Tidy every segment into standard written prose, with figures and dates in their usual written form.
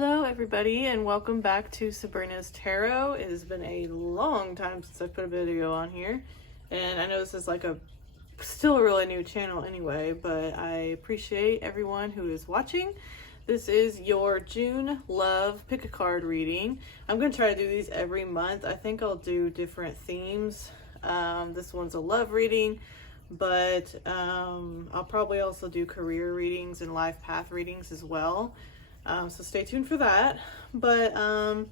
Hello everybody and welcome back to Sabrina's Tarot. It has been a long time since I've put a video on here, and I know this is like still a really new channel anyway, but I appreciate everyone who is watching. This is your June love pick a card reading. I'm going to try to do these every month. I think I'll do different themes. This one's a love reading, but I'll probably also do career readings and life path readings as well. So stay tuned for that, but I'll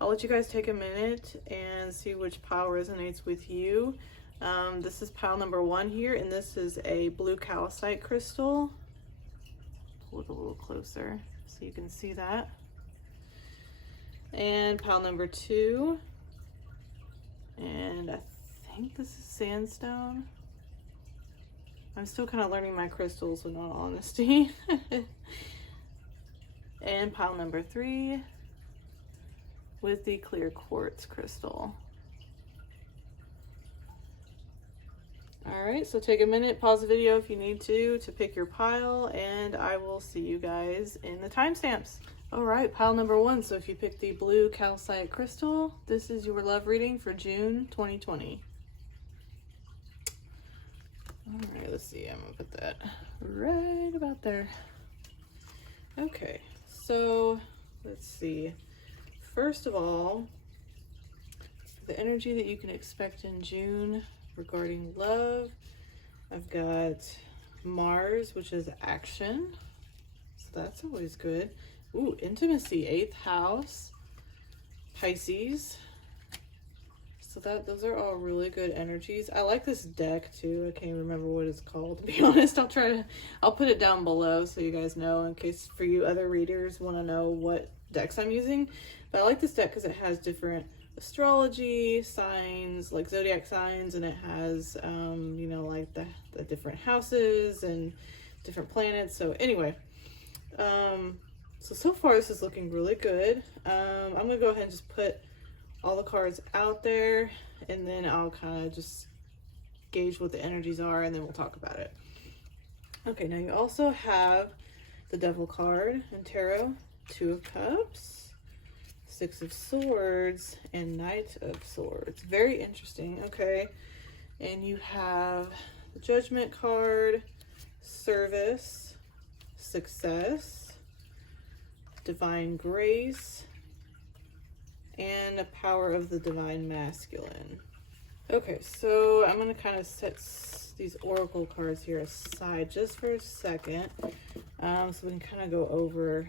let you guys take a minute and see which pile resonates with you. This is pile number 1 here, and this is a blue calcite crystal. Pull it a little closer so you can see that. And pile number 2, and I think this is sandstone. I'm still kind of learning my crystals, in all honesty. And pile number 3 with the clear quartz crystal. All right, so take a minute, pause the video if you need to pick your pile, and I will see you guys in the timestamps. All right, pile number 1. So if you picked the blue calcite crystal, this is your love reading for June 2020. All right, let's see. I'm gonna put that right about there. Okay. So let's see. First of all, the energy that you can expect in June regarding love. I've got Mars, which is action. So that's always good. Ooh, intimacy, 8th house. Pisces. So those are all really good energies. I like this deck too. I can't remember what it's called, to be honest. I'll put it down below so you guys know, in case for you other readers want to know what decks I'm using. But I like this deck because it has different astrology signs, like zodiac signs, and it has you know, like the different houses and different planets. So anyway, so far this is looking really good. I'm gonna go ahead and just put all the cards out there, and then I'll kind of just gauge what the energies are, and then we'll talk about it. Okay, now you also have the Devil card in tarot, 2 of Cups, 6 of Swords, and Knight of Swords. Very interesting. Okay, and you have the Judgment card, Service, Success, Divine Grace, and a Power of the Divine Masculine. Okay, so I'm going to kind of set these oracle cards here aside just for a second, so we can kind of go over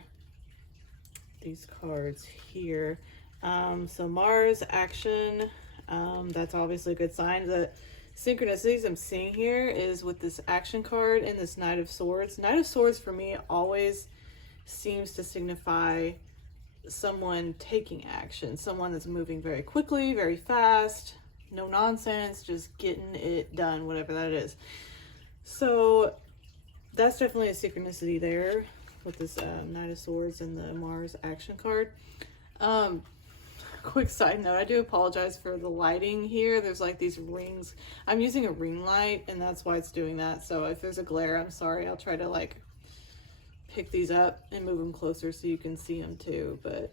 these cards here. So Mars, action, that's obviously a good sign. The synchronicities I'm seeing here is with this action card and this Knight of Swords. Knight of Swords for me always seems to signify someone taking action, someone that's moving very quickly, very fast, no nonsense, just getting it done, whatever that is. So that's definitely a synchronicity there with this Knight of Swords and the Mars action card. Quick side note, I do apologize for the lighting here. There's like these rings. I'm using a ring light, and that's why it's doing that. So if there's a glare, I'm sorry. I'll try to like pick these up and move them closer so you can see them too, but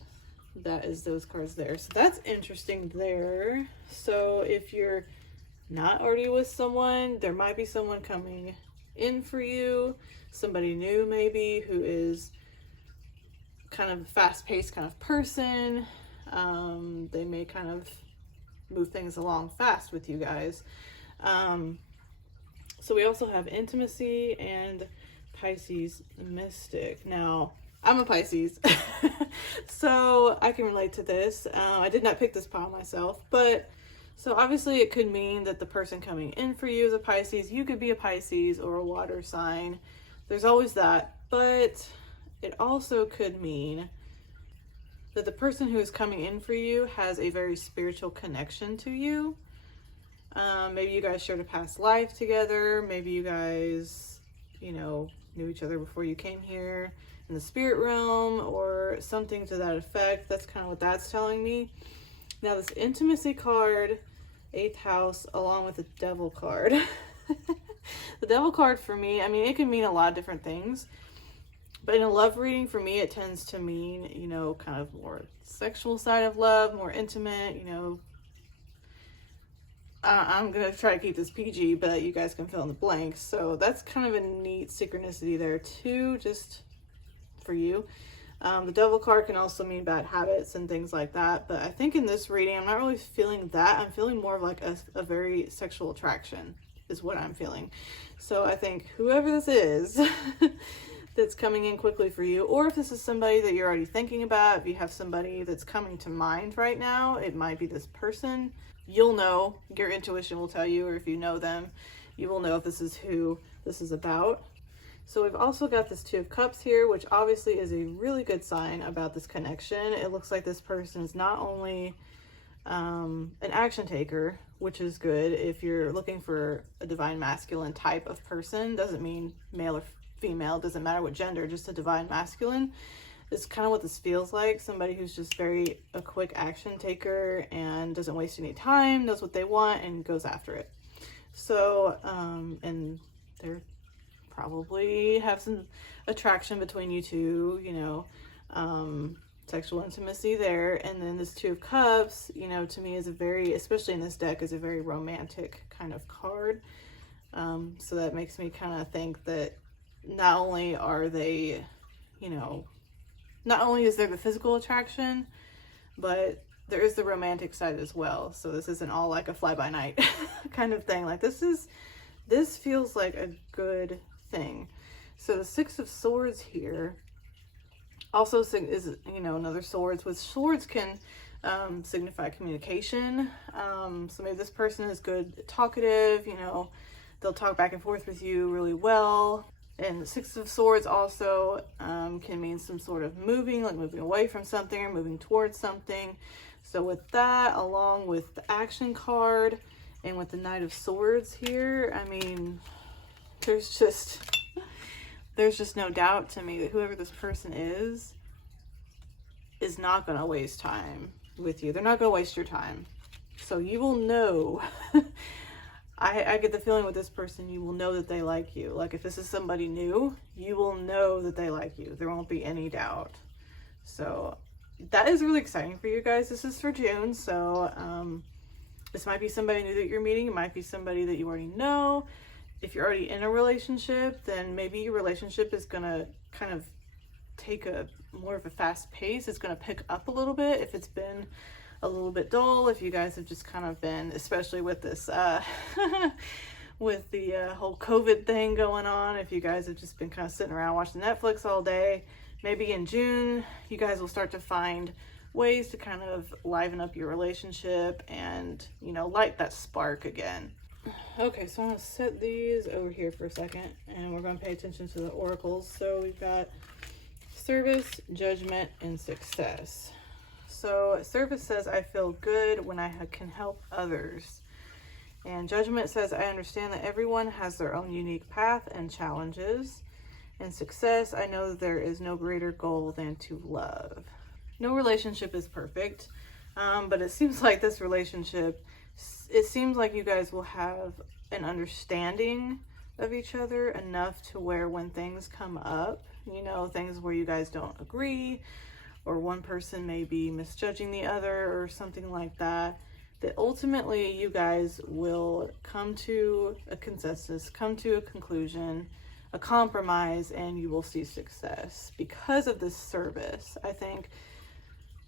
that is those cards there. So that's interesting there. So if you're not already with someone, there might be someone coming in for you, somebody new maybe, who is kind of a fast-paced kind of person. They may kind of move things along fast with you guys. So we also have intimacy and Pisces mystic. Now, I'm a Pisces, so I can relate to this. I did not pick this pile myself, but so obviously it could mean that the person coming in for you is a Pisces. You could be a Pisces or a water sign. There's always that, but it also could mean that the person who is coming in for you has a very spiritual connection to you. Maybe you guys shared a past life together. Maybe you guys, you know, knew each other before you came here in the spirit realm or something to that effect. That's kind of what that's telling me. Now this intimacy card, 8th house, along with the Devil card. The Devil card for me, I mean, it can mean a lot of different things, But in a love reading, for me, it tends to mean, you know, kind of more sexual side of love, more intimate, you know. I'm going to try to keep this PG, but you guys can fill in the blanks. So that's kind of a neat synchronicity there too, just for you. The Devil card can also mean bad habits and things like that. But I think in this reading, I'm not really feeling that. I'm feeling more of like a very sexual attraction is what I'm feeling. So I think whoever this is that's coming in quickly for you, or if this is somebody that you're already thinking about, if you have somebody that's coming to mind right now, it might be this person. You'll know, your intuition will tell you, or if you know them, you will know if this is who this is about. So we've also got this Two of Cups here, which obviously is a really good sign about this connection. It looks like this person is not only an action taker, which is good if you're looking for a divine masculine type of person. Doesn't mean male or female, doesn't matter what gender, just a divine masculine is kind of what this feels like. Somebody who's just very a quick action taker and doesn't waste any time, knows what they want and goes after it. So and they're probably have some attraction between you two, you know, sexual intimacy there. And then this Two of Cups, you know, to me is a very, especially in this deck, is a very romantic kind of card. So that makes me kind of think that not only are they, you know, not only is there the physical attraction, but there is the romantic side as well. So this isn't all like a fly-by-night kind of thing. Like this feels like a good thing. So the Six of Swords here also is, you know, another swords. With swords can signify communication. So maybe this person is good talkative, you know, they'll talk back and forth with you really well. And the Six of Swords also can mean some sort of moving, like moving away from something or moving towards something. So with that, along with the action card and with the Knight of Swords here, I mean, there's just no doubt to me that whoever this person is not going to waste time with you. They're not going to waste your time. So you will know. I get the feeling with this person, you will know that they like you. Like if this is somebody new, you will know that they like you. There won't be any doubt. So that is really exciting for you guys. This is for June. So this might be somebody new that you're meeting. It might be somebody that you already know. If you're already in a relationship, then maybe your relationship is going to kind of take a more of a fast pace. It's going to pick up a little bit if it's been a little bit dull, if you guys have just kind of been, especially with this with the whole COVID thing going on, if you guys have just been kind of sitting around watching Netflix all day, maybe in June you guys will start to find ways to kind of liven up your relationship and, you know, light that spark again. Okay, so I'm going to set these over here for a second and we're going to pay attention to the oracles. So we've got Service, Judgment, and Success. So Service says, I feel good when I can help others. And Judgment says, I understand that everyone has their own unique path and challenges. And Success, I know that there is no greater goal than to love. No relationship is perfect, but it seems like this relationship, it seems like you guys will have an understanding of each other enough to where when things come up, you know, things where you guys don't agree, or one person may be misjudging the other or something like that, that ultimately you guys will come to a consensus, come to a conclusion, a compromise, and you will see success because of this service. I think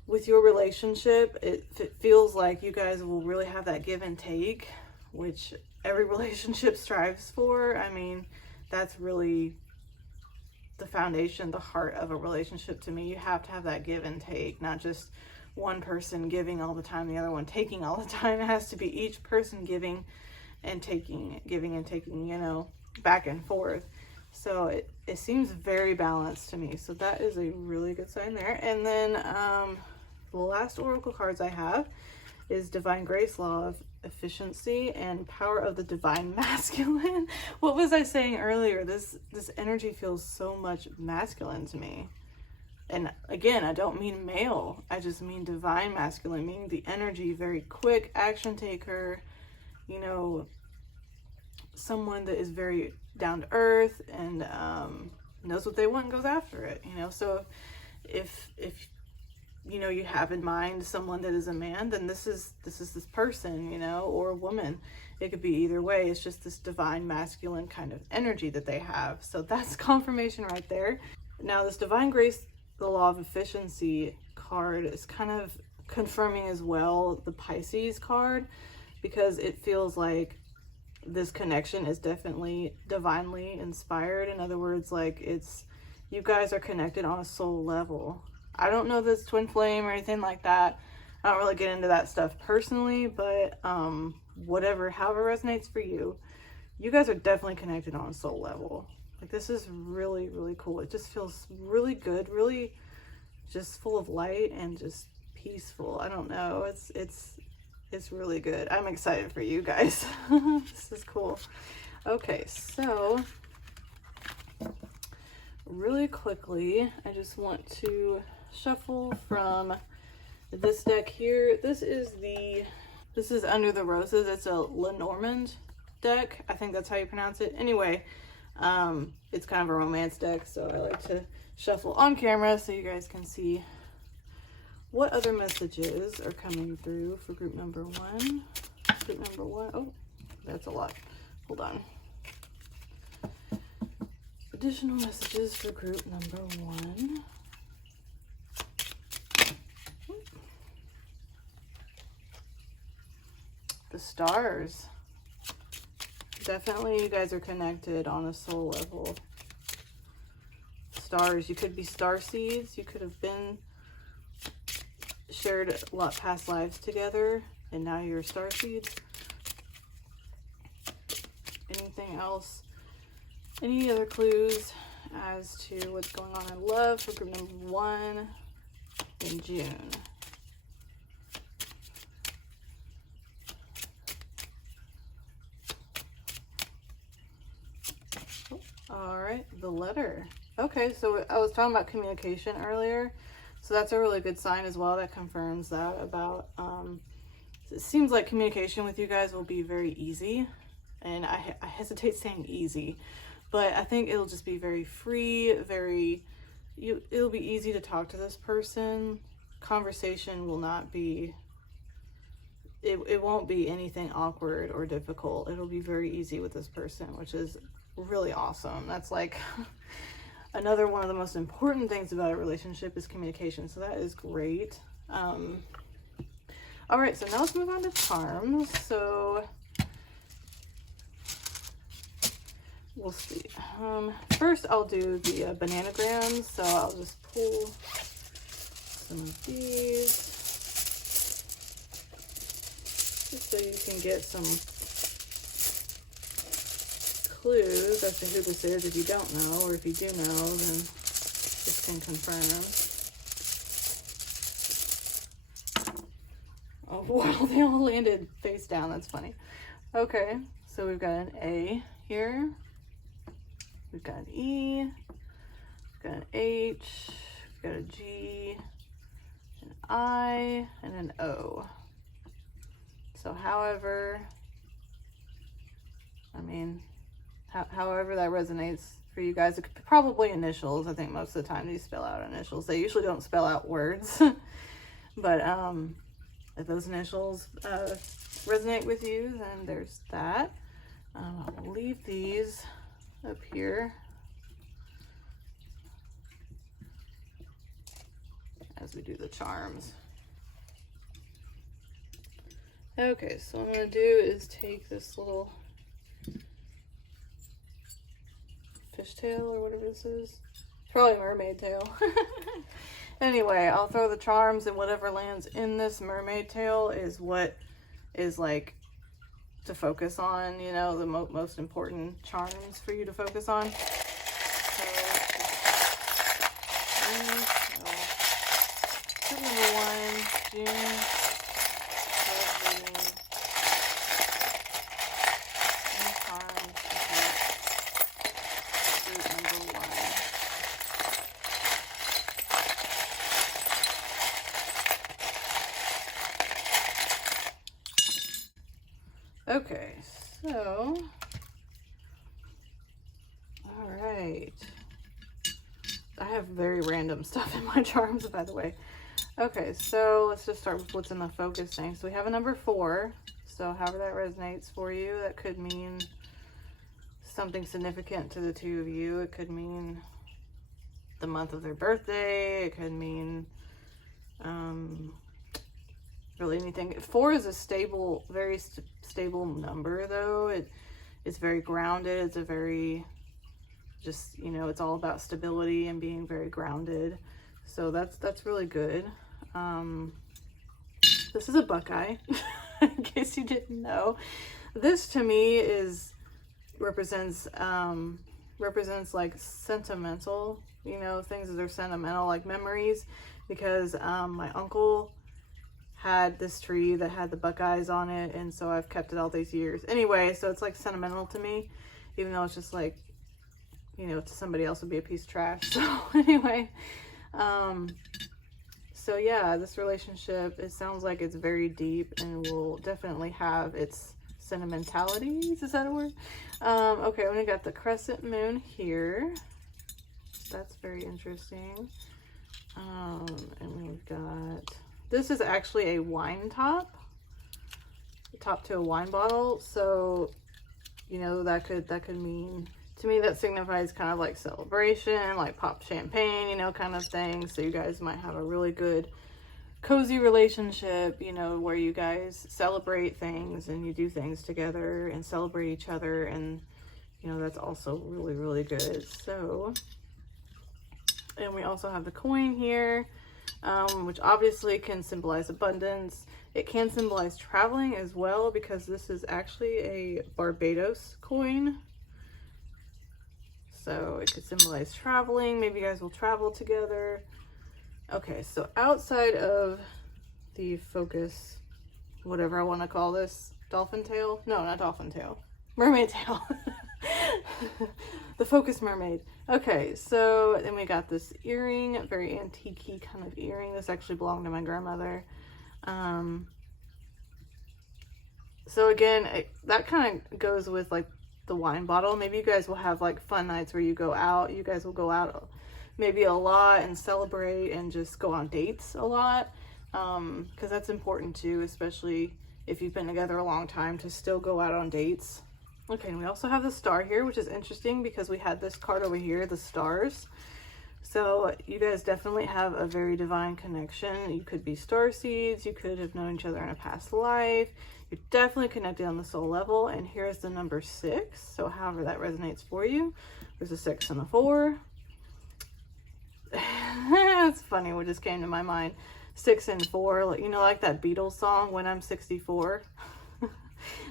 with your relationship, it feels like you guys will really have that give and take, which every relationship strives for. I mean, that's really the foundation, the heart of a relationship to me. You have to have that give and take, not just one person giving all the time, the other one taking all the time. It has to be each person giving and taking, you know, back and forth. So it seems very balanced to me. So that is a really good sign there. And then the last oracle cards I have is Divine Grace, Law of Efficiency, and Power of the Divine Masculine. What was I saying earlier? This energy feels so much masculine to me. And again, I don't mean male. I just mean divine masculine, meaning the energy, very quick action taker, you know, someone that is very down to earth and knows what they want and goes after it, you know. So if you know, you have in mind someone that is a man, then this is this person, you know, or a woman. It could be either way. It's just this divine masculine kind of energy that they have. So that's confirmation right there. Now this divine grace, the law of efficiency card, is kind of confirming as well the Pisces card, because it feels like this connection is definitely divinely inspired. In other words, like, it's, you guys are connected on a soul level. I don't know if it's twin flame or anything like that. I don't really get into that stuff personally, but whatever, however resonates for you, you guys are definitely connected on a soul level. Like, this is really, really cool. It just feels really good, really just full of light and just peaceful. I don't know. It's really good. I'm excited for you guys. This is cool. Okay, so really quickly, I just want to shuffle from this deck here. This is Under the Roses. It's a Lenormand deck. I think that's how you pronounce it. Anyway, it's kind of a romance deck, so I like to shuffle on camera so you guys can see what other messages are coming through for group number one. Group number one. Oh, that's a lot. Hold on. Additional messages for group number one. The stars. Definitely you guys are connected on a soul level. Stars. You could be star seeds. You could have been shared a lot past lives together, and now you're star seeds. Anything else? Any other clues as to what's going on in love for group number one in June? All right, the letter. Okay, so I was talking about communication earlier. So that's a really good sign as well. That confirms that about, it seems like communication with you guys will be very easy. And I hesitate saying easy, but I think it'll just be very free, it'll be easy to talk to this person. Conversation will not be, it won't be anything awkward or difficult. It'll be very easy with this person, which is really awesome. That's like another one of the most important things about a relationship is communication. So that is great. All right, so now let's move on to charms. So we'll see. First I'll do the bananagrams. So I'll just pull some of these just so you can get some clues as to who this is if you don't know, or if you do know, then this can confirm. Oh wow, they all landed face down. That's funny. Okay, so we've got an A here. We've got an E. We've got an H. We've got a G. An I. And an O. So however, I mean, however that resonates for you guys. It could be probably initials. I think most of the time these spell out initials. They usually don't spell out words. But if those initials resonate with you, then there's that. I'll leave these up here as we do the charms. Okay, so what I'm going to do is take this little fishtail or whatever this is. It's probably a mermaid tail. Anyway, I'll throw the charms, and whatever lands in this mermaid tail is what is like to focus on, you know, the most important charms for you to focus on. So number one, June. Okay, so, all right. have very random stuff in my charms, by the way. Okay, so let's just start with what's in the focus thing. So we have a number 4. So however that resonates for you, that could mean something significant to the two of you. It could mean the month of their birthday. It could mean really anything. 4 is a stable, very stable number, though. It's very grounded. It's a very, just, you know, it's all about stability and being very grounded. So that's really good. This is a Buckeye, in case you didn't know. This to me represents like sentimental, you know, things that are sentimental, like memories, because my uncle had this tree that had the Buckeyes on it, and so I've kept it all these years. Anyway, so it's like sentimental to me, even though it's just like, you know, to somebody else would be a piece of trash. So anyway, so yeah, this relationship, it sounds like it's very deep and will definitely have its sentimentalities. Is that a word? Okay, we got the crescent moon here. That's very interesting. And we've got, this is actually a wine top to a wine bottle. So, you know, that could mean, to me, that signifies kind of like celebration, like pop champagne, you know, kind of thing. So you guys might have a really good, cozy relationship, you know, where you guys celebrate things and you do things together and celebrate each other. And, you know, that's also really, really good. So, and we also have the coin here, which obviously can symbolize abundance. It can symbolize traveling as well, because this is actually a Barbados coin. So it could symbolize traveling. Maybe you guys will travel together. Okay, so outside of the focus, whatever I want to call this, dolphin tail? No, not dolphin tail. Mermaid tail. The focus mermaid. Okay, so then we got this earring, very antique-y kind of earring. This actually belonged to my grandmother. So again, that kind of goes with like the wine bottle. Maybe you guys will have like fun nights where you go out. You guys will go out maybe a lot and celebrate and just go on dates a lot. Because that's important too, especially if you've been together a long time, to still go out on dates. Okay, and we also have the star here, which is interesting because we had this card over here, the stars. So you guys definitely have a very divine connection. You could be star seeds. You could have known each other in a past life. You're definitely connected on the soul level. And here's the number 6. So however that resonates for you. There's a 6 and a 4. It's funny what just came to my mind. 6 and 4, you know, like that Beatles song, When I'm 64.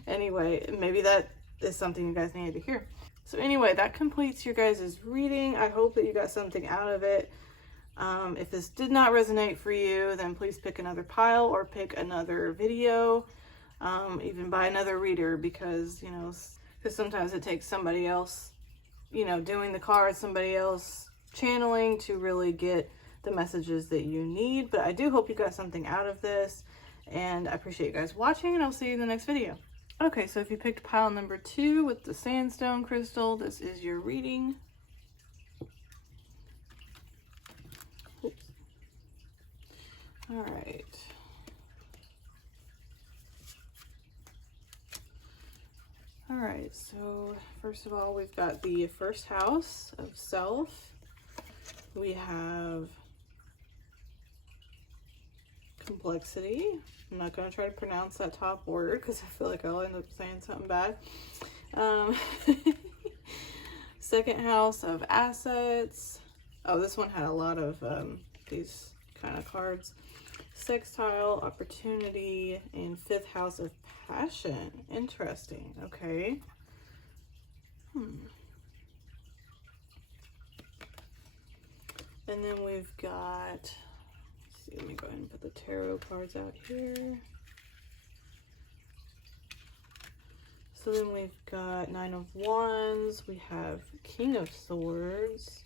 Anyway, maybe that is something you guys needed to hear. So anyway, that completes your guys' reading. I hope that you got something out of it. If this did not resonate for you, then please pick another pile or pick another video, even buy another reader, because, you know, because sometimes it takes somebody else, you know, doing the cards, somebody else channeling to really get the messages that you need. But I do hope you got something out of this, and I appreciate you guys watching, and I'll see you in the next video. Okay, so if you picked pile number 2 with the sandstone crystal, this is your reading. Oops. All right. All right, so first of all, we've got the first house of self. We have complexity. I'm not going to try to pronounce that top word because I feel like I'll end up saying something bad. Second house of assets. Oh, this one had a lot of these kind of cards. Sextile, opportunity, and 5th house of passion. Interesting. Okay. And then we've got, let me go ahead and put the tarot cards out here. So then we've got 9 of Wands, we have King of Swords,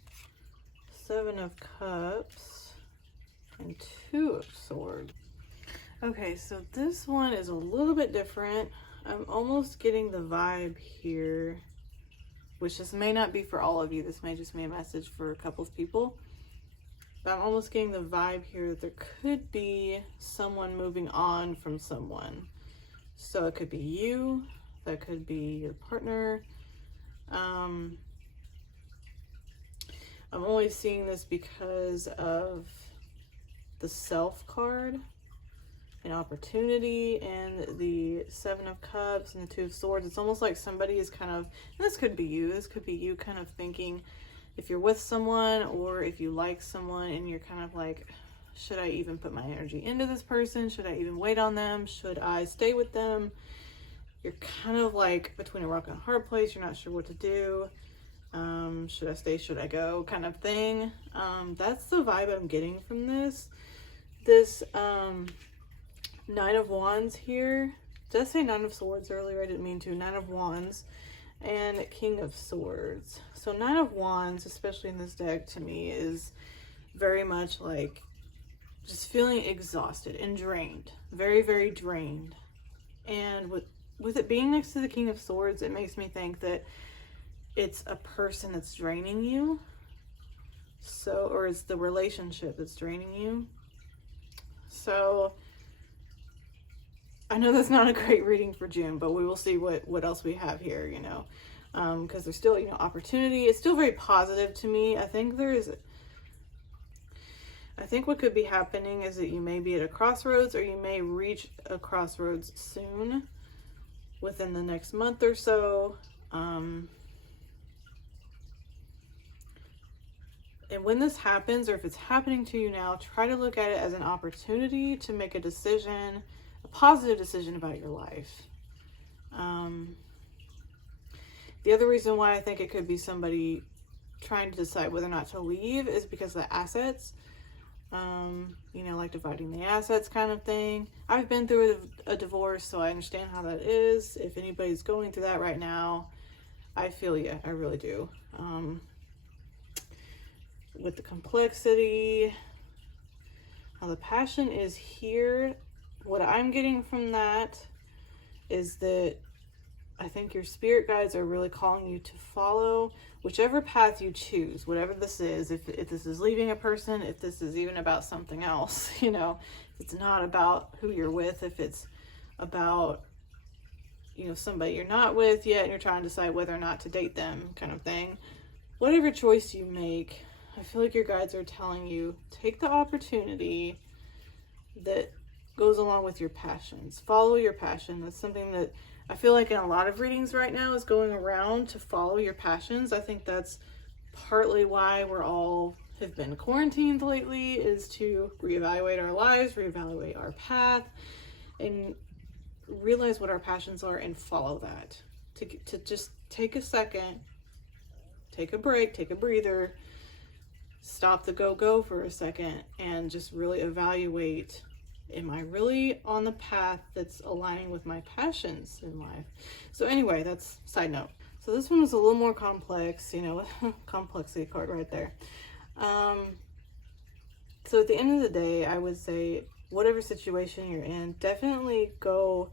7 of Cups, and 2 of Swords. Okay, so this one is a little bit different. I'm almost getting the vibe here, which this may not be for all of you. This may just be a message for a couple of people. But I'm almost getting the vibe here that there could be someone moving on from someone. So it could be you, that could be your partner. I'm only seeing this because of the Self card, an opportunity, and the Seven of Cups and the Two of Swords. It's almost like somebody is kind of, and this could be you kind of thinking, if you're with someone or if you like someone and you're kind of like, should I even put my energy into this person? Should I even wait on them? Should I stay with them? You're kind of like between a rock and a hard place. You're not sure what to do. Should I stay? Should I go? Kind of thing. That's the vibe I'm getting from this. This Nine of Wands here. Did I say Nine of Swords earlier? I didn't mean to. Nine of Wands and King of Swords. So Nine of Wands, especially in this deck, to me is very much like just feeling exhausted and drained. Very, very drained. And with it being next to the King of Swords, it makes me think that it's a person that's draining you. So, or it's the relationship that's draining you. So I know that's not a great reading for June, but we will see what else we have here, you know, because there's still, you know, opportunity. It's still very positive to me. I think what could be happening is that you may be at a crossroads, or you may reach a crossroads soon within the next month or so. And when this happens, or if it's happening to you now, try to look at it as an opportunity to make a decision, a positive decision about your life. The other reason why I think it could be somebody trying to decide whether or not to leave is because of the assets. You know, like dividing the assets kind of thing. I've been through a divorce, so I understand how that is. If anybody's going through that right now, I feel you. I really do. With the complexity, how the passion is here, what I'm getting from that is that I think your spirit guides are really calling you to follow whichever path you choose, whatever this is. If this is leaving a person, if this is even about something else, you know, if it's not about who you're with, if it's about, you know, somebody you're not with yet and you're trying to decide whether or not to date them kind of thing. Whatever choice you make, I feel like your guides are telling you, take the opportunity that goes along with your passions. Follow your passion. That's something that I feel like in a lot of readings right now is going around, to follow your passions. I think that's partly why we're all have been quarantined lately, is to reevaluate our lives, reevaluate our path, and realize what our passions are and follow that. To just take a second, take a break, take a breather, stop the go for a second, and just really evaluate, am I really on the path that's aligning with my passions in life? So anyway, that's side note. So this one was a little more complex, you know, complexity card right there. So at the end of the day, I would say whatever situation you're in, definitely go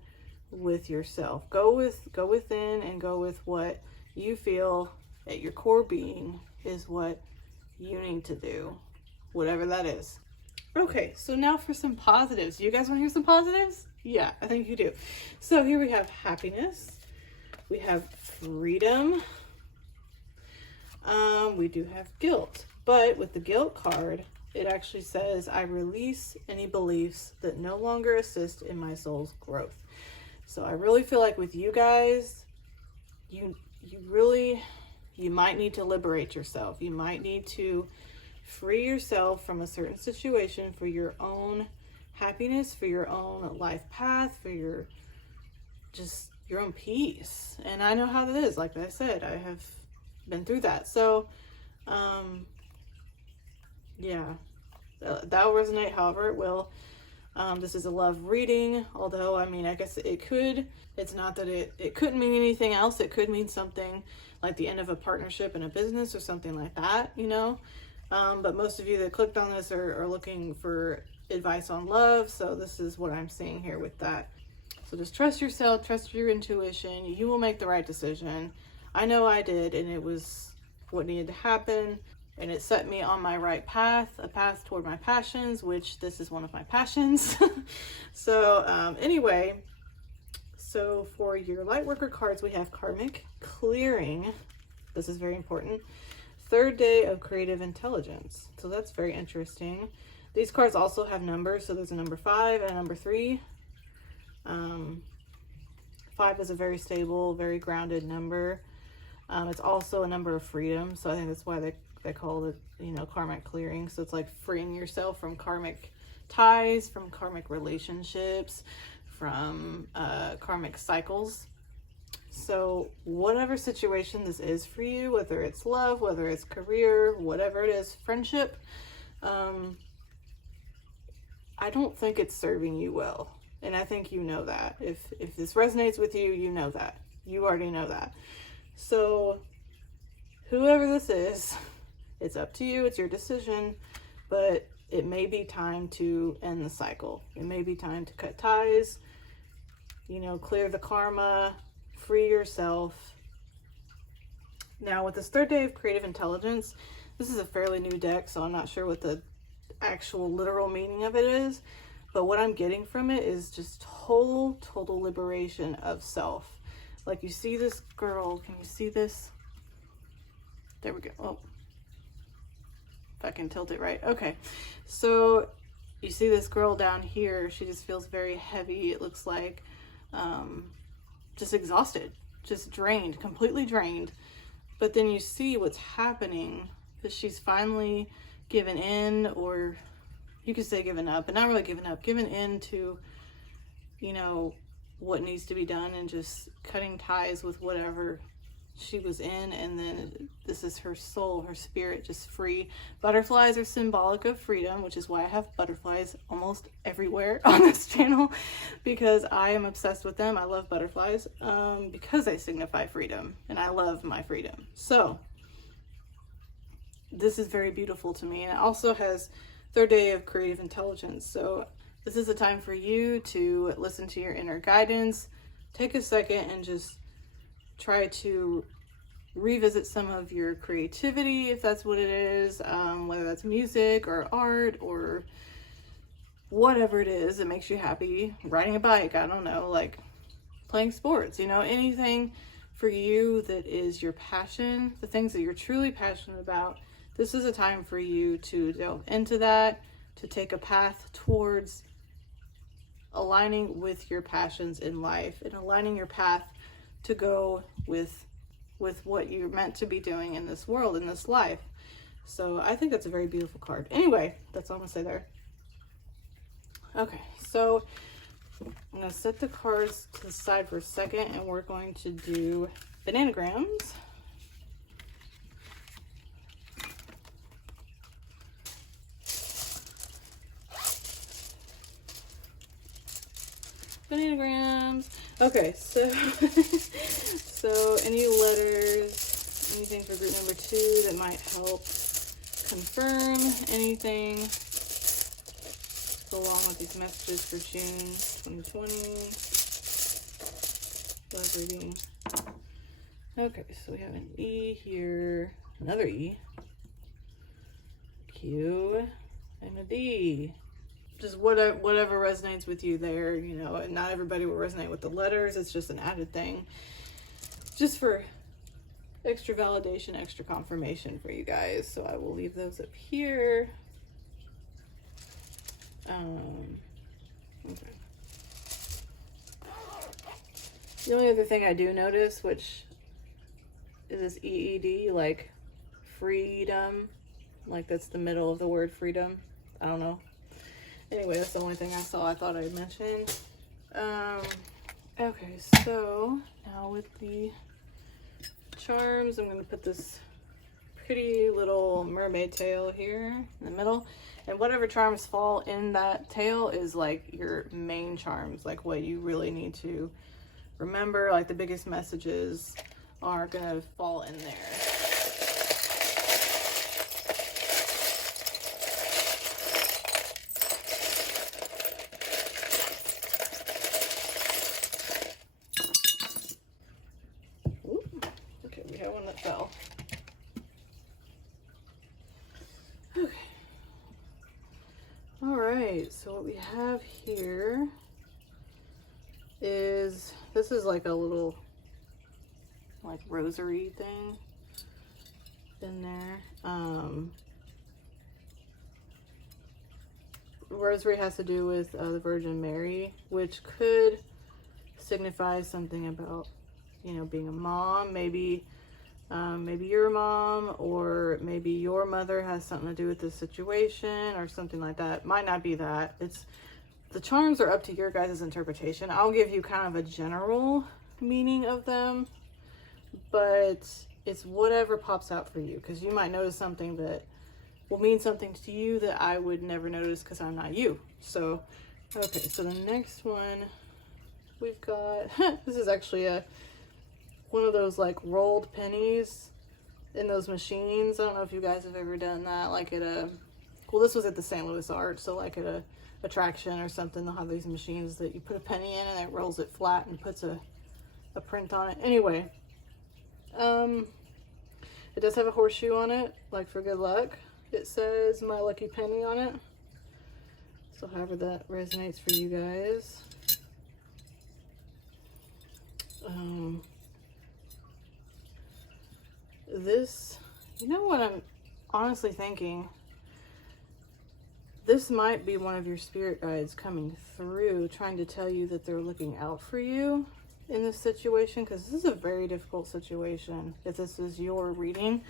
with yourself. Go within and go with what you feel at your core being is what you need to do, whatever that is. Okay, so now for some positives. You guys want to hear some positives? Yeah, I think you do. So here we have happiness. We have freedom. We do have guilt. But with the guilt card, it actually says, I release any beliefs that no longer assist in my soul's growth. So I really feel like with you guys, you might need to liberate yourself. You might need to free yourself from a certain situation for your own happiness, for your own life path, for your own peace. And I know how that is. Like I said, I have been through that. So, yeah, that will resonate however it will. This is a love reading, although, I mean, I guess it's not that it couldn't mean anything else. It could mean something like the end of a partnership in a business or something like that, you know. But most of you that clicked on this are looking for advice on love. So this is what I'm seeing here with that. So just trust yourself, trust your intuition. You will make the right decision. I know I did, and it was what needed to happen. and it set me on my right path, a path toward my passions, which this is one of my passions. So anyway, so for your light worker cards, we have karmic clearing. This is very important. Third day of creative intelligence. So that's very interesting. These cards also have numbers. So there's a number 5 and a number 3. 5 is a very stable, very grounded number. It's also a number of freedom. So I think that's why they call it, you know, karmic clearing. So it's like freeing yourself from karmic ties, from karmic relationships, from karmic cycles. So whatever situation this is for you, whether it's love, whether it's career, whatever it is, friendship, I don't think it's serving you well. And I think you know that. If this resonates with you, you know that. You already know that. So whoever this is, it's up to you. It's your decision. But it may be time to end the cycle. It may be time to cut ties, you know, clear the karma, free yourself. Now with this third day of creative intelligence, this is a fairly new deck, so I'm not sure what the actual literal meaning of it is, but what I'm getting from it is just total liberation of self. Like, you see this girl, can you see this? There we go. Oh, if I can tilt it right. Okay, so you see this girl down here, she just feels very heavy. It looks like just exhausted, just drained, completely drained. But then you see what's happening, that she's finally given in, or you could say given up, but not really given up, given in to, you know, what needs to be done, and just cutting ties with whatever she was in. And then this is her soul, her spirit, just free. Butterflies are symbolic of freedom, which is why I have butterflies almost everywhere on this channel, because I am obsessed with them. I love butterflies because they signify freedom, and I love my freedom. So this is very beautiful to me. And it also has third day of creative intelligence. So this is a time for you to listen to your inner guidance. Take a second and just try to revisit some of your creativity, if that's what it is, whether that's music or art or whatever it is that makes you happy. Riding a bike, I don't know, like playing sports, you know, anything for you that is your passion, the things that you're truly passionate about. This is a time for you to delve into that, to take a path towards aligning with your passions in life and aligning your path to go with what you're meant to be doing in this world, in this life. So I think that's a very beautiful card. Anyway, that's all I'm gonna say there. Okay, so I'm gonna set the cards to the side for a second, and we're going to do bananagrams. Bananagrams. Okay, so so any letters, anything for group number 2 that might help confirm anything along with these messages for June 2020. Love reading. Okay, so we have an E here, another E, Q, and a D. Just whatever resonates with you there, you know, and not everybody will resonate with the letters. It's just an added thing, just for extra validation, extra confirmation for you guys. So I will leave those up here. Okay. The only other thing I do notice, which is this EED, like freedom, like that's the middle of the word freedom. I don't know. Anyway, that's the only thing I saw I thought I'd mention. Okay, so now with the charms, I'm going to put this pretty little mermaid tail here in the middle. And whatever charms fall in that tail is like your main charms, like what you really need to remember, like the biggest messages are going to fall in there. Fell. have here is, this is like a little like rosary thing in there. Rosary has to do with the Virgin Mary, which could signify something about, you know, being a mom. Maybe maybe you're a mom, or maybe your mother has something to do with this situation or something like that. Might not be that. It's, the charms are up to your guys' interpretation. I'll give you kind of a general meaning of them, but it's whatever pops out for you, because you might notice something that will mean something to you that I would never notice because I'm not you. So, okay, so the next one we've got, this is actually one of those like rolled pennies in those machines. I don't know if you guys have ever done that, like at a, well, this was at the St. Louis Art, so like at a attraction or something, they'll have these machines that you put a penny in and it rolls it flat and puts a print on it. Anyway, it does have a horseshoe on it, like for good luck. It says my lucky penny on it. So however that resonates for you guys. This, you know what I'm honestly thinking? This might be one of your spirit guides coming through, trying to tell you that they're looking out for you in this situation, because this is a very difficult situation. If this is your reading,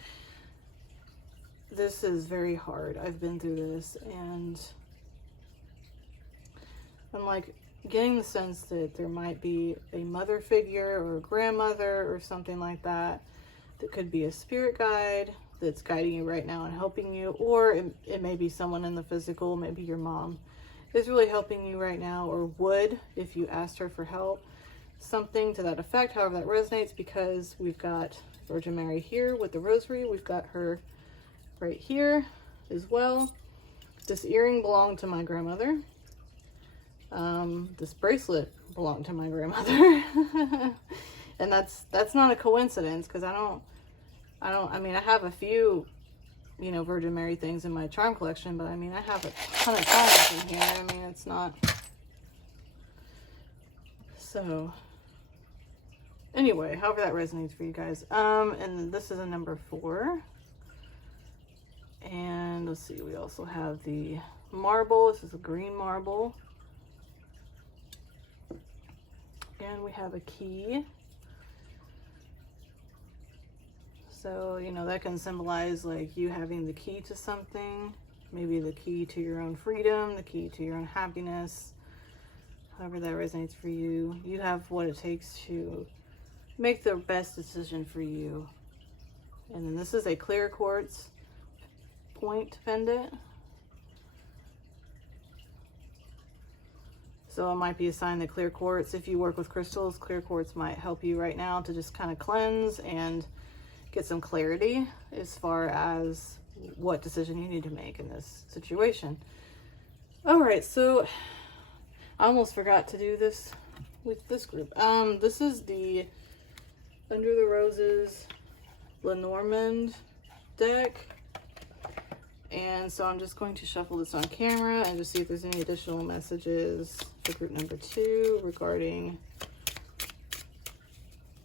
this is very hard. I've been through this, and I'm like getting the sense that there might be a mother figure or a grandmother or something like that that could be a spirit guide that's guiding you right now and helping you, or it may be someone in the physical. Maybe your mom is really helping you right now, or would if you asked her for help, something to that effect, however that resonates, because we've got Virgin Mary here with the rosary. We've got her right here as well. This earring belonged to my grandmother. This bracelet belonged to my grandmother. And that's not a coincidence, because I mean, I have a few, you know, Virgin Mary things in my charm collection, but I mean, I have a ton of charms in here. I mean, it's not. So anyway, however that resonates for you guys. And this is a number 4. And let's see, we also have the marble. This is a green marble. And we have a key. So, you know, that can symbolize like you having the key to something, maybe the key to your own freedom, the key to your own happiness, however that resonates for you. You have what it takes to make the best decision for you. And then this is a clear quartz point pendant. So it might be a sign that clear quartz, if you work with crystals, clear quartz might help you right now to just kind of cleanse and get some clarity as far as what decision you need to make in this situation. All right, so I almost forgot to do this with this group. This is the Under the Roses Lenormand deck. And so I'm just going to shuffle this on camera and just see if there's any additional messages for group number 2 regarding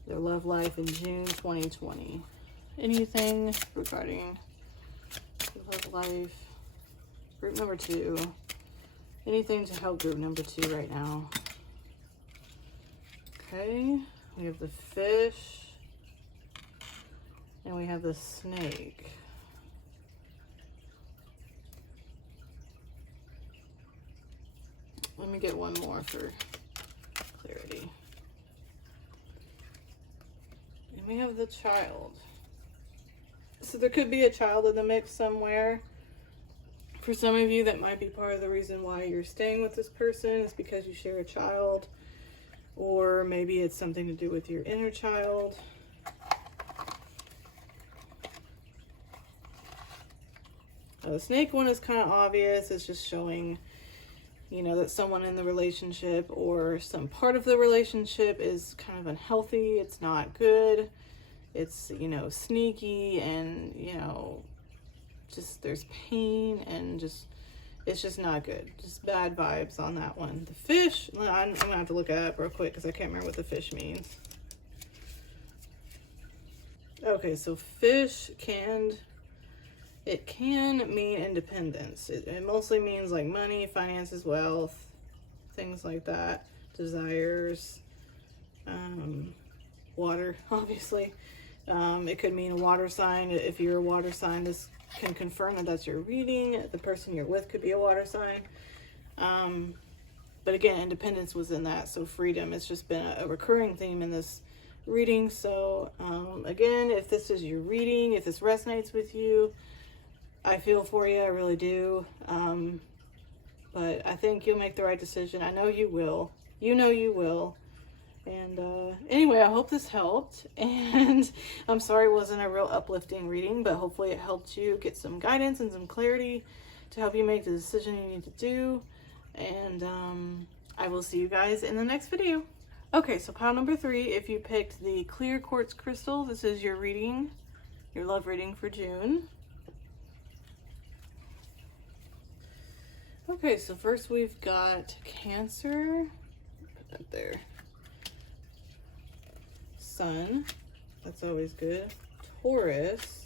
their love life in June 2020. Anything regarding love life, group number 2. Anything to help group number 2 right now. Okay, we have the fish. And we have the snake. Let me get one more for clarity. And we have the child. So there could be a child in the mix somewhere. For some of you, that might be part of the reason why you're staying with this person, is because you share a child. Or maybe it's something to do with your inner child. The snake one is kind of obvious. It's just showing, you know, that someone in the relationship or some part of the relationship is kind of unhealthy. It's not good. It's, you know, sneaky, and, you know, just there's pain and just It's just not good. Just bad vibes on that one. The fish, I'm gonna have to look it up real quick because I can't remember what the fish means. Okay, so fish can mean independence. It mostly means like money, finances, wealth, things like that, desires, water, obviously. It could mean a water sign. If you're a water sign, this can confirm that that's your reading. The person you're with could be a water sign. But again, independence was in that, so freedom. It's just been a recurring theme in this reading. So again, if this is your reading, if this resonates with you, I feel for you, I really do. But I think you'll make the right decision. I know you will. You know you will. And anyway, I hope this helped. And I'm sorry it wasn't a real uplifting reading, but hopefully it helped you get some guidance and some clarity to help you make the decision you need to do. And I will see you guys in the next video. Okay, so pile number 3, if you picked the clear quartz crystal, this is your reading, your love reading for June. Okay, so first we've got Cancer, put that there, Sun, that's always good, Taurus,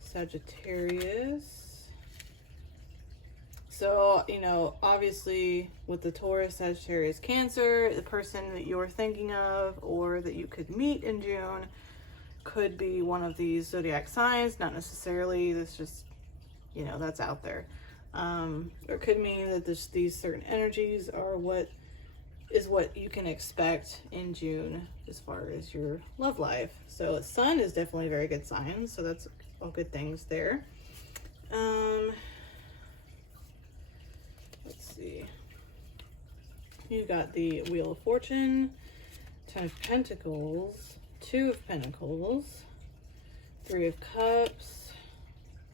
Sagittarius. So, you know, obviously with the Taurus, Sagittarius, Cancer, the person that you're thinking of or that you could meet in June could be one of these zodiac signs, not necessarily, that's just, you know, that's out there. Or it could mean that these certain energies are what you can expect in June as far as your love life. So Sun is definitely a very good sign, so that's all good things there. Let's see. You got the Wheel of Fortune, 10 of Pentacles, 2 of Pentacles, 3 of Cups,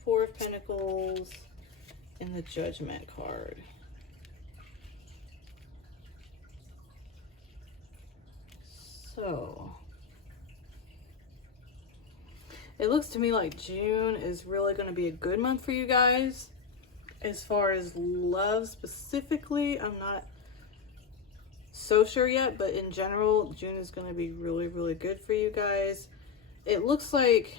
4 of Pentacles, and the Judgment card. So it looks to me like June is really going to be a good month for you guys. As far as love specifically, I'm not so sure yet, but in general, June is going to be really, really good for you guys. It looks like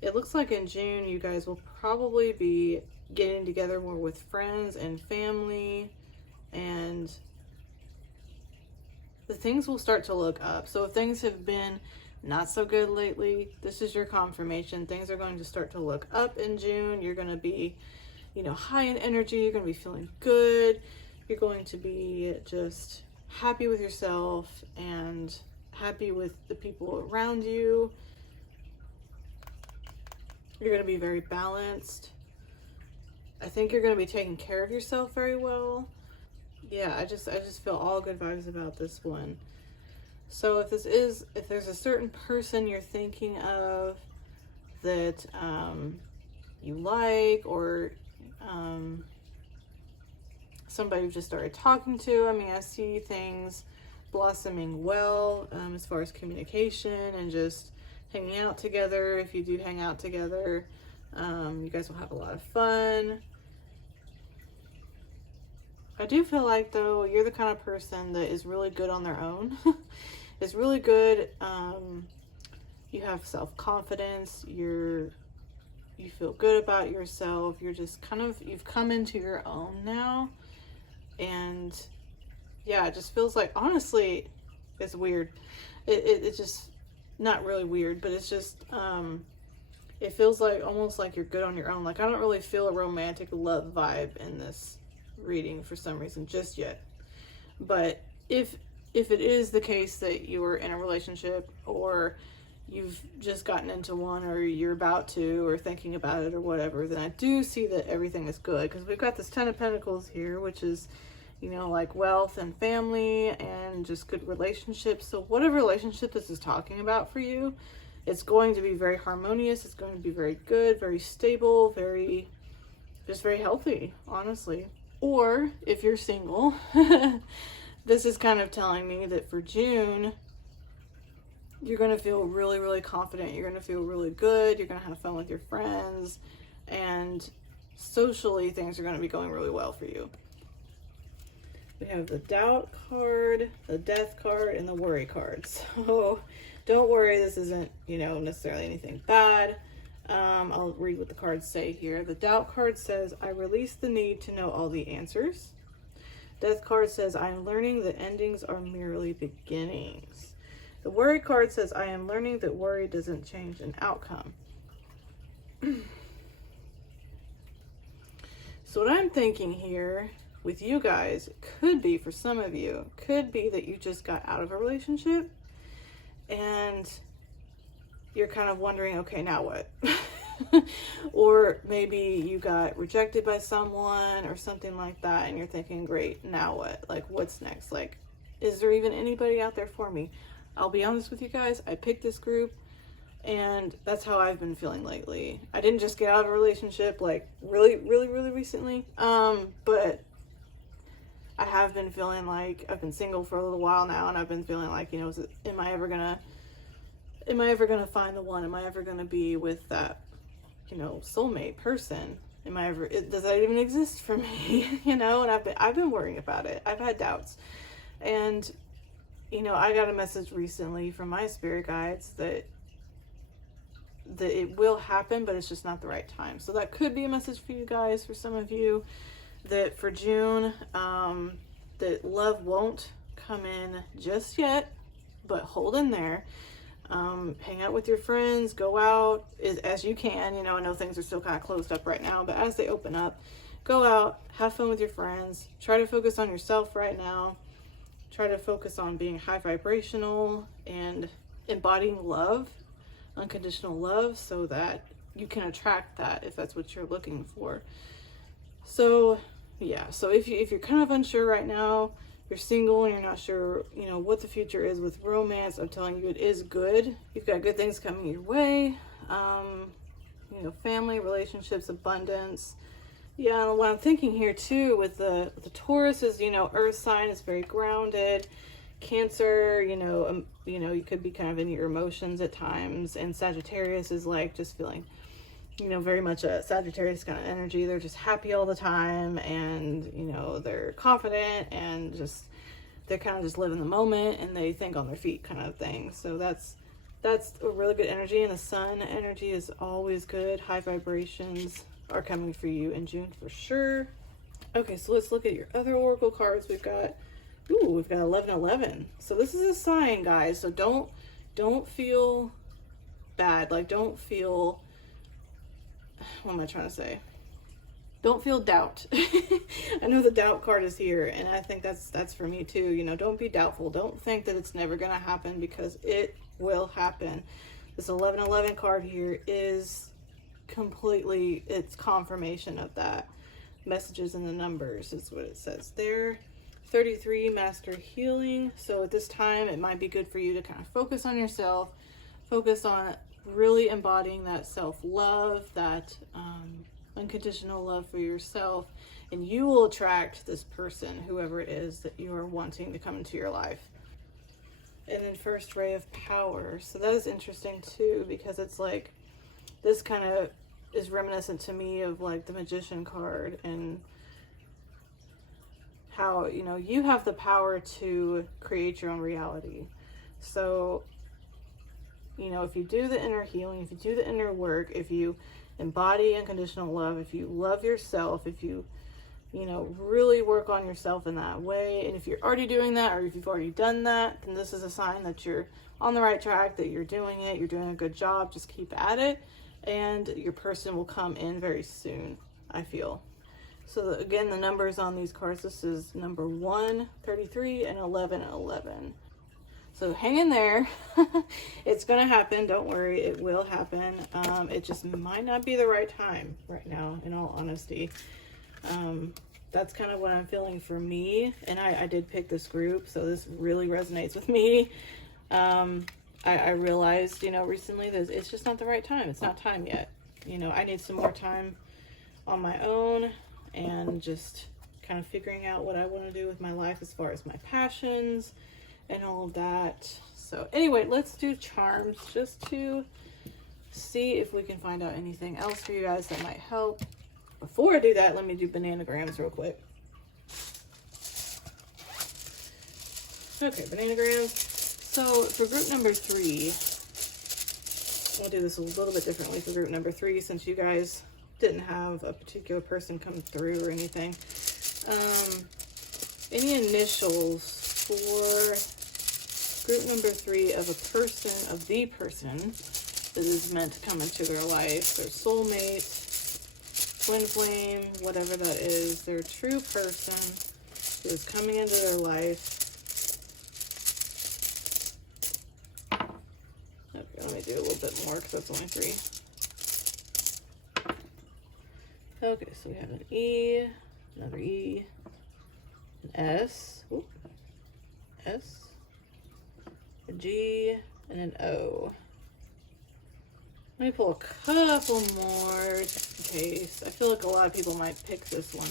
in June, you guys will probably be getting together more with friends and family, and the things will start to look up. So if things have been not so good lately, this is your confirmation. Things are going to start to look up in June. You're going to be, you know, high in energy. You're going to be feeling good. You're going to be just happy with yourself and happy with the people around you. You're going to be very balanced. I think you're going to be taking care of yourself very well. Yeah, I just feel all good vibes about this one. So if there's a certain person you're thinking of that you like, or somebody you've just started talking to, I mean, I see things blossoming well as far as communication and just hanging out together. If you do hang out together, you guys will have a lot of fun. I do feel like, though, you're the kind of person that is really good on their own. It's really good. You have self-confidence. You feel good about yourself. You're just you've come into your own now. And yeah, it just feels like, honestly, it's weird. It's just not really weird, but it's just, it feels like almost like you're good on your own. Like, I don't really feel a romantic love vibe in this reading for some reason just yet. But if it is the case that you're in a relationship, or you've just gotten into one, or you're about to, or thinking about it, or whatever, then I do see that everything is good, because we've got this 10 of Pentacles here, which is, you know, like wealth and family and just good relationships. So whatever relationship this is talking about for you, it's going to be very harmonious. It's going to be very good, very stable, very healthy, honestly. Or if you're single, this is kind of telling me that for June, you're going to feel really, really confident. You're going to feel really good. You're going to have fun with your friends. and socially things are going to be going really well for you. We have the doubt card, the death card, and the worry card. So don't worry, this isn't, you know, necessarily anything bad. I'll read what the cards say here. The doubt card says, I release the need to know all the answers. Death card says, I am learning that endings are merely beginnings. The worry card says, I am learning that worry doesn't change an outcome. So what I'm thinking here with you guys could be, for some of you, could be that you just got out of a relationship and you're kind of wondering, okay, now what? Or maybe you got rejected by someone or something like that, and you're thinking, great, now what? Like, what's next? Like, is there even anybody out there for me? I'll be honest with you guys, I picked this group, and that's how I've been feeling lately. I didn't just get out of a relationship, like, really recently, but I have been feeling like I've been single for a little while now, and I've been feeling like, you know, am I ever gonna find the one? Am I ever gonna be with that, you know, soulmate person? Does that even exist for me? You know, and I've been worrying about it. I've had doubts. And, you know, I got a message recently from my spirit guides that it will happen, but it's just not the right time. So that could be a message for you guys, for some of you, that for June, that love won't come in just yet, but hold in there. Hang out with your friends, go out as you can. You know, I know things are still kind of closed up right now, but as they open up, go out, have fun with your friends, try to focus on yourself right now, try to focus on being high vibrational and embodying love, unconditional love, so that you can attract that if that's what you're looking for. So yeah, so if you're kind of unsure right now, you're single and you're not sure, you know, what the future is with romance, I'm telling you, it is good. You've got good things coming your way. You know, family, relationships, abundance. Yeah, and what I'm thinking here too with the Taurus is, you know, earth sign is very grounded. Cancer, you know, you could be kind of in your emotions at times, and Sagittarius is like just feeling, you know, very much a Sagittarius kind of energy. They're just happy all the time, and, you know, they're confident, and just, they're kind of just living the moment, and they think on their feet kind of thing. So that's a really good energy. And the sun energy is always good. High vibrations are coming for you in June for sure. Okay, so let's look at your other oracle cards. We've got 1111. So this is a sign, guys. So don't feel bad. Like, don't feel, what am I trying to say? Don't feel doubt. I know the doubt card is here, and I think that's for me too. You know, don't be doubtful. Don't think that it's never gonna happen, because it will happen. This 1111 card here is completely, it's confirmation of that. Messages in the numbers is what it says there. 33, master healing. So at this time, it might be good for you to kind of focus on yourself, focus on really embodying that self-love, that unconditional love for yourself, and you will attract this person, whoever it is that you are wanting to come into your life. And then first ray of power. So that is interesting too, because it's like, this kind of is reminiscent to me of like the magician card, and how, you know, you have the power to create your own reality. So, you know, if you do the inner healing, if you do the inner work, if you embody unconditional love, if you love yourself, if you know, really work on yourself in that way, and if you're already doing that, or if you've already done that, then this is a sign that you're on the right track, that you're doing it, you're doing a good job. Just keep at it, and your person will come in very soon, I feel. So again, the numbers on these cards, this is number 1, 33, and 11, 11. So hang in there. It's going to happen. Don't worry. It will happen. It just might not be the right time right now, in all honesty. That's kind of what I'm feeling for me. And I did pick this group, so this really resonates with me. I realized, you know, recently that it's just not the right time. It's not time yet. You know, I need some more time on my own, and just kind of figuring out what I want to do with my life as far as my passions and all of that. So anyway, let's do charms just to see if we can find out anything else for you guys that might help. Before I do that, let me do bananagrams real quick. Okay, bananagrams. So for group number 3, I'll do this a little bit differently for group number 3 since you guys didn't have a particular person come through or anything. Any initials for group number 3 of a person, of the person that is meant to come into their life, their soulmate, twin flame, whatever that is, their true person who is coming into their life. Okay, let me do a little bit more because that's only 3. Okay, so we have an E, another E, an S, ooh, S, a G, and an O. Let me pull a couple more just in case. I feel like a lot of people might pick this one.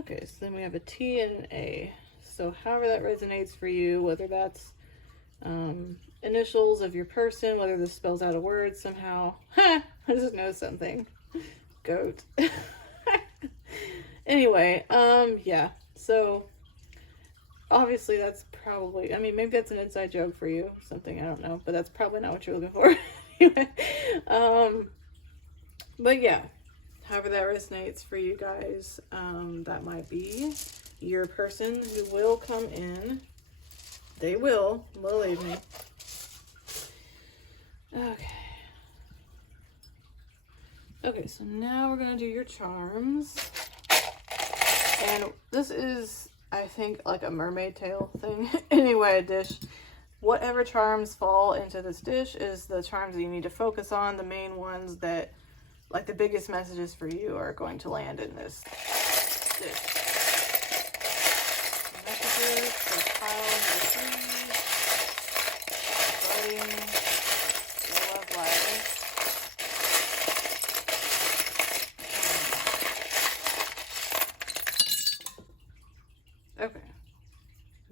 Okay, so then we have a T and an A. So however that resonates for you, whether that's initials of your person, whether this spells out a word somehow. Ha! I just know something. Goat. Anyway, yeah. So obviously that's probably, I mean, maybe that's an inside joke for you, something, I don't know, but that's probably not what you're looking for. Anyway, but yeah, however that resonates for you guys, that might be your person who will come in. They will, believe me. Okay, so now we're gonna do your charms. And this is, I think, like a mermaid tail thing. Anyway, a dish. Whatever charms fall into this dish is the charms that you need to focus on. The main ones that, like the biggest messages for you, are going to land in this dish. Messages for pile number 3. Writing the love life. Okay.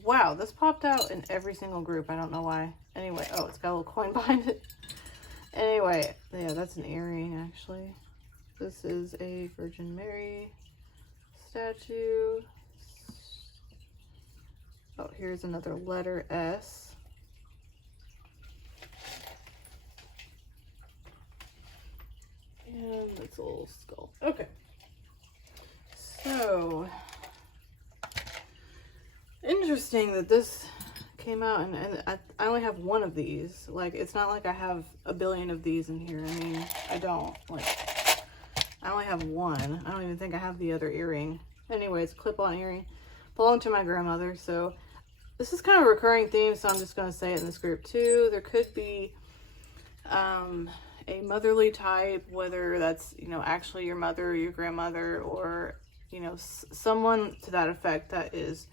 Wow, this popped out in every single group. I don't know why. Anyway, oh, it's got a little coin behind it. Anyway, yeah, that's an earring, actually. This is a Virgin Mary statue. Oh, here's another letter S. And it's a little skull. Okay. So, interesting that this came out, and I only have one of these. Like, it's not like I have a billion of these in here. I mean, I don't. Like, I only have one. I don't even think I have the other earring. Anyways, clip-on earring. Belonged to my grandmother, so this is kind of a recurring theme, so I'm just going to say it in this group too. There could be a motherly type, whether that's, you know, actually your mother or your grandmother, or, you know, someone to that effect that is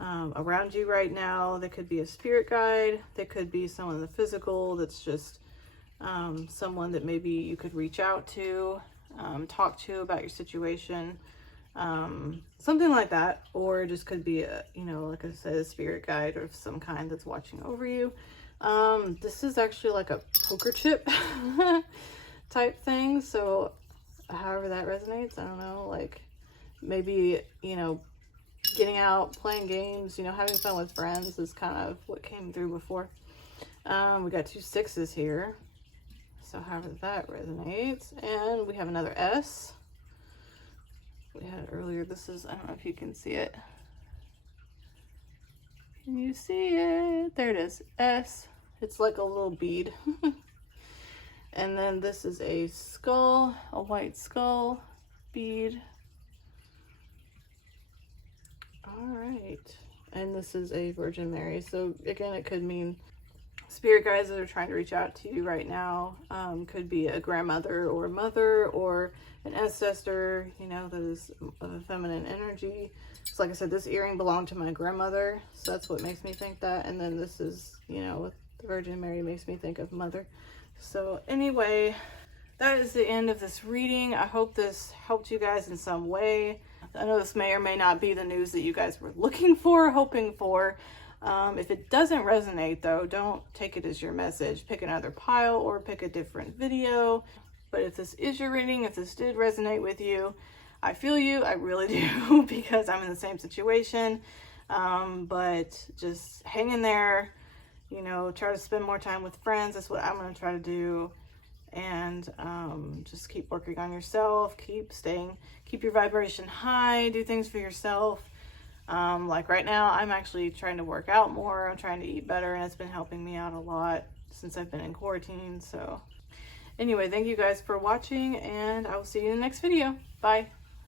around you right now. They could be a spirit guide. They could be someone in the physical that's just someone that maybe you could reach out to, talk to about your situation. Something like that, or just could be a, you know, like I said, a spirit guide of some kind that's watching over you. This is actually like a poker chip type thing, so however that resonates, I don't know, like maybe, you know, getting out, playing games, you know, having fun with friends is kind of what came through before. We got 2 6s here, so however that resonates, and we have another S. We had it earlier. This is, I don't know if you can see it. Can you see it? There it is. S. It's like a little bead. And then this is a skull, a white skull bead. All right. And this is a Virgin Mary. So again, it could mean spirit guides that are trying to reach out to you right now. Could be a grandmother or mother, or an ancestor, you know, that is of a feminine energy. So like I said, this earring belonged to my grandmother, so that's what makes me think that. And then this is, you know, with the Virgin Mary, makes me think of mother. So anyway, that is the end of this reading. I hope this helped you guys in some way. I know this may or may not be the news that you guys were looking for, hoping for. If it doesn't resonate though, don't take it as your message. Pick another pile or pick a different video. But if this is your reading, if this did resonate with you, I feel you, I really do, because I'm in the same situation. But just hang in there, you know, try to spend more time with friends. That's what I'm going to try to do. And just keep working on yourself, keep your vibration high, do things for yourself. Like right now, I'm actually trying to work out more. I'm trying to eat better, and it's been helping me out a lot since I've been in quarantine. So anyway, thank you guys for watching, and I will see you in the next video. Bye.